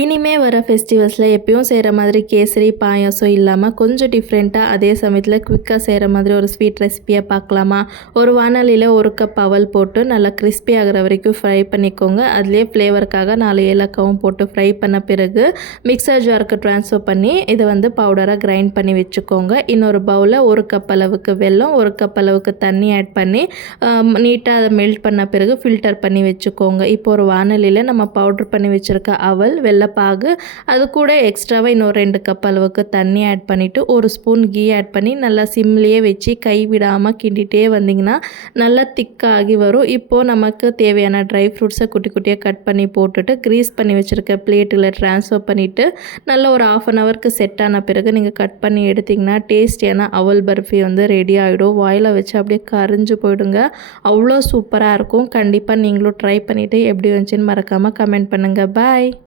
இனிமே வர ஃபெஸ்டிவல்ஸில் எப்பயும் செய்கிற மாதிரி கேசரி பாயாசம் இல்லாமல் கொஞ்சம் டிஃப்ரெண்ட்டாக அதே சமயத்தில் குவிக்காக செய்கிற மாதிரி ஒரு ஸ்வீட் ரெசிப்பியாக பார்க்கலாமா? ஒரு வானலியில் 1 கப் அவல் போட்டு நல்லா கிறிஸ்பி ஆகிற வரைக்கும் ஃப்ரை பண்ணிக்கோங்க. அதிலே ஃப்ளேவருக்காக 4 ஏலக்காவும் போட்டு ஃப்ரை பண்ண பிறகு மிக்சர் ஜாருக்கு ட்ரான்ஸ்ஃபர் பண்ணி இதை பவுடராக கிரைண்ட் பண்ணி வச்சுக்கோங்க. இன்னொரு பவுலில் 1 கப் அளவுக்கு வெல்லம், 1 கப் அளவுக்கு தண்ணி ஆட் பண்ணி நீட்டாக அதை மெல்ட் பண்ண பிறகு ஃபில்டர் பண்ணி வச்சுக்கோங்க. இப்போ ஒரு வானலியில் நம்ம பவுடர் பண்ணி வச்சுருக்க அவல், வெல்லப்பாகு, அது கூட எக்ஸ்ட்ராவாக இன்னொரு 2 கப் அளவுக்கு தண்ணி ஆட் பண்ணிவிட்டு 1 ஸ்பூன் கீ ஆட் பண்ணி நல்லா சிம்லேயே வச்சு கை விடாமல் கிண்டிகிட்டே வந்திங்கன்னா நல்லா திக்காகி வரும். இப்போது நமக்கு தேவையான ட்ரை ஃப்ரூட்ஸை குட்டி குட்டியாக கட் பண்ணி போட்டுட்டு க்ரீஸ் பண்ணி வச்சுருக்க பிளேட்டில் ட்ரான்ஸ்ஃபர் பண்ணிவிட்டு நல்லா ஒரு 1/2 அன் ஹவருக்கு செட் ஆன பிறகு நீங்கள் கட் பண்ணி எடுத்திங்கன்னா டேஸ்டியான அவல் பர்ஃபி ரெடி ஆகிடும். வாயில் வச்சு அப்படியே கரைஞ்சு போயிடுங்க. அவ்வளோ சூப்பராக இருக்கும். கண்டிப்பாக நீங்களும் ட்ரை பண்ணிவிட்டு எப்படி வந்துச்சுன்னு மறக்காமல் கமெண்ட் பண்ணுங்கள். பாய்.